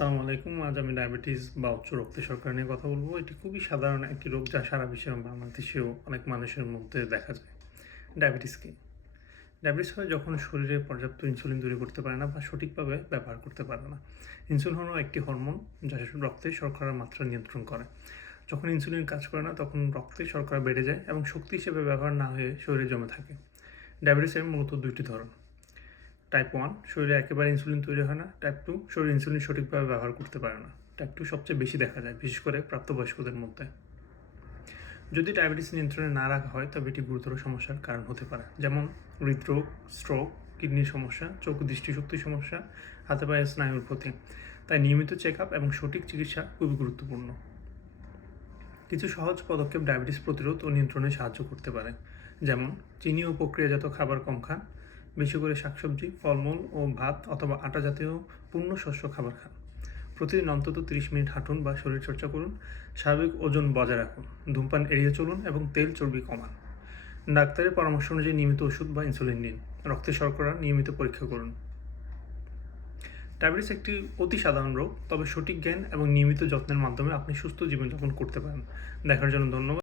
আসসালামু আলাইকুম। আজ আমি ডায়াবেটিস বা উচ্চ রক্তের শর্করা নিয়ে কথা বলবো। এটি খুবই সাধারণ একটি রোগ যা সারা বিশ্বে এবং বাংলাদেশেও অনেক মানুষের মধ্যে দেখা যায়। ডায়াবেটিস কি? ডায়াবেটিস হয় যখন শরীরে পর্যাপ্ত ইনসুলিন তৈরি করতে পারে না বা সঠিকভাবে ব্যবহার করতে পারে না। ইনসুলিন হলো একটি হরমোন যা রক্তে শর্করার মাত্রা নিয়ন্ত্রণ করে। যখন ইনসুলিন কাজ করে না তখন রক্তে শর্করা বেড়ে যায় এবং শক্তি হিসেবে ব্যবহার না হয়ে শরীরে জমে থাকে। ডায়াবেটিসের মূলত দুইটি ধরন। টাইপ 1 শরীরে একেবারে ইনসুলিন তৈরি হয় না। টাইপ 2 শরীরে ইনসুলিন সঠিকভাবে ব্যবহার করতে পারে না। টাইপ 2 সবচেয়ে বেশি দেখা যায়, বিশেষ করে প্রাপ্তবয়স্কদের মধ্যে। যদি ডায়াবেটিস নিয়ন্ত্রণে না রাখা হয় তবে এটি গুরুতর সমস্যার কারণ হতে পারে, যেমন হৃদরোগ, স্ট্রোক, কিডনির সমস্যা, চোখ দৃষ্টিশক্তির সমস্যা, হাতে পায়ে স্নায়ুর ক্ষতি। তাই নিয়মিত চেক আপ এবং সঠিক চিকিৎসা খুবই গুরুত্বপূর্ণ। কিছু সহজ পদক্ষেপ ডায়াবেটিস প্রতিরোধ ও নিয়ন্ত্রণে সাহায্য করতে পারে, যেমন চিনি ও প্রক্রিয়াজাত খাবার কম খান, বেশি করে শাকসবজি, ফলমূল ও ভাত অথবা আটা জাতীয় পূর্ণ শস্য খাবার খান, প্রতিদিন অন্তত 30 মিনিট হাঁটুন বা শরীরচর্চা করুন, স্বাভাবিক ওজন বজায় রাখুন, ধূমপান এড়িয়ে চলুন এবং তেল চর্বি কমান। ডাক্তারের পরামর্শ অনুযায়ী নিয়মিত ওষুধ বা ইনসুলিন নিন। রক্তের শর্করা নিয়মিত পরীক্ষা করুন। ডায়াবেটিস একটি অতি সাধারণ রোগ, তবে সঠিক জ্ঞান এবং নিয়মিত যত্নের মাধ্যমে আপনি সুস্থ জীবনযাপন করতে পারেন। দেখার জন্য ধন্যবাদ।